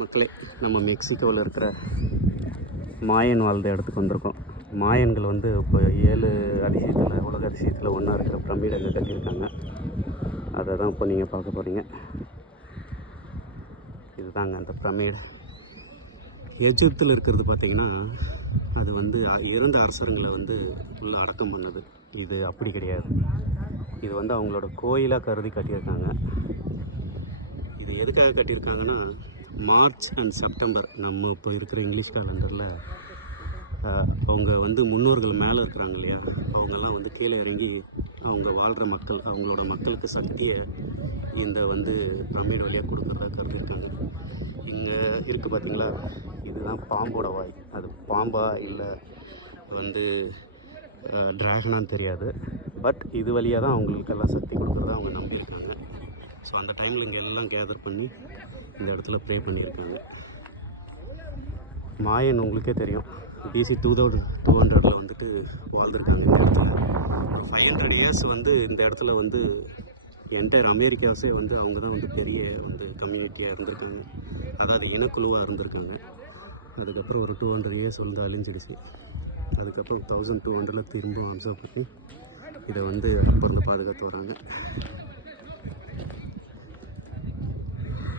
மக்களே, நம்ம மெக்சிகோவில் இருக்கிற மாயன் வாழ்ந்த இடத்துக்கு வந்திருக்கோம். மாயன்கள் வந்து இப்போ 7 அதிசயத்தில், உலக அதிசயத்தில் ஒன்றா இருக்கிற பிரமிட் அங்கே கட்டியிருக்காங்க. அதை தான் இப்போ நீங்கள் பார்க்க போகிறீங்க. இதுதாங்க அந்த பிரமிட். எஜிப்தில் இருக்கிறது பார்த்திங்கன்னா, அது வந்து இறந்த அரசர்களை வந்து உள்ளே அடக்கம் பண்ணது. இது அப்படி கிடையாது. இது வந்து அவங்களோட கோயிலாக கருதி கட்டியிருக்காங்க. இது எதுக்காக கட்டியிருக்காங்கன்னா, மார்ச் அண்ட் செப்டம்பர் நம்ம இப்போ இருக்கிற இங்கிலீஷ் கேலண்டரில் அவங்க வந்து முன்னோர்கள் மேலே இருக்கிறாங்க இல்லையா, அவங்கெல்லாம் வந்து கீழே இறங்கி அவங்க வாழ்கிற மக்கள், அவங்களோட மக்களுக்கு சக்தியை இந்த வந்து பிரமிட் வழியாக கொடுக்குறதா கருதியிருக்காங்க. இங்கே இருக்குது பார்த்தீங்களா, இதுதான் பாம்போட வாய். அது பாம்பா இல்லை வந்து ட்ராகனான்னு தெரியாது. பட் இது வழியாக தான் அவங்களுக்கெல்லாம் சக்தி கொடுக்குறதா அவங்க நம்பியிருக்காங்க. ஸோ அந்த டைமில் இங்கே எல்லாம் கேதர் பண்ணி இந்த இடத்துல ப்ரே பண்ணியிருக்காங்க. மாயன் உங்களுக்கே தெரியும், BC 2200 வந்துட்டு வாழ்ந்துருக்காங்க இந்த இடத்துல. 500 இயர்ஸ் வந்து இந்த இடத்துல வந்து என்டையர் அமெரிக்காஸே வந்து அவங்க தான் வந்து பெரிய வந்து கம்யூனிட்டியாக இருந்திருக்காங்க, அதாவது இனக்குழுவாக இருந்திருக்காங்க. அதுக்கப்புறம் ஒரு 200 இயர்ஸ் வந்து அழிஞ்சிடுச்சு. அதுக்கப்புறம் 1200 திரும்ப அப்சர்வ் பண்ணி இதை வந்து அப்போ இருந்து பாதுகாத்து வராங்க.